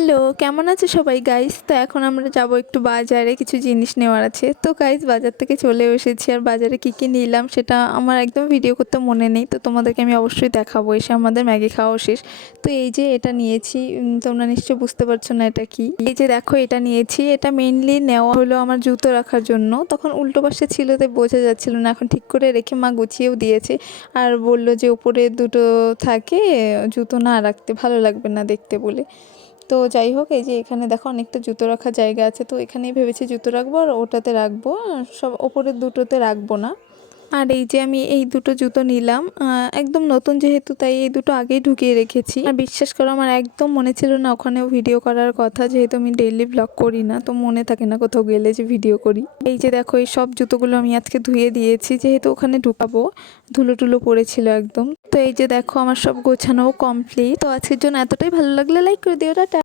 Hello, কেমন আছে সবাই গাইস? তো এখন আমরা যাব একটু বাজারে, কিছু জিনিস নেওয়ার আছে। তো গাইস বাজার থেকে চলে এসেছি, আর বাজারে কি কি নিলাম সেটা আমার একদম ভিডিও করতে মনে নেই, তো তোমাদেরকে আমি অবশ্যই দেখাবো। এসে আমাদের ম্যাগি খাওয়া শেষ। তো এই যে এটা নিয়েছি, তোমরা নিশ্চয়ই বুঝতে পারছো না এটা কি। এই যে দেখো এটা নিয়েছি, এটা মেইনলি নেওয়া হলো আমার জুতো রাখার জন্য। তখন উল্টো পাশে ছিল তাই বোঝা যাচ্ছিল না, এখন ঠিক করে রেখে মা গুছিয়েও দিয়েছে। আর বললো যে উপরে দুটো থাকে, জুতো না রাখতে ভালো লাগবে না দেখতে বলে। তো যাই হোক, এই যে এখানে দেখো অনেকটা জুতো রাখার জায়গা আছে, তো এখানেই ভেবেছি জুতো রাখবো আর ওটাতে রাখবো, সব ওপরের দুটোতে রাখবো না। আর এই যে আমি এই দুটো জুতো নিলাম, একদম নতুন যেহেতু তাই এই দুটো আগেই ঢুকিয়ে রেখেছি। আর বিশ্বাস করো আমার একদম মনে ছিল না ওখানেও ভিডিও করার কথা, যেহেতু আমি ডেইলি ব্লগ করি না, তো মনে থাকে না কোথাও গেলে যে ভিডিও করি। এই যে দেখো এই সব জুতোগুলো আমি আজকে ধুয়ে দিয়েছি, যেহেতু ওখানে ঢুকাবো, ধুলো টুলো পড়েছিল একদম। তো এই যে দেখো আমার সব গোছানো কমপ্লিট। তো আজকের জন্য এতটাই, ভালো লাগলে লাইক করে দিও, টাটা।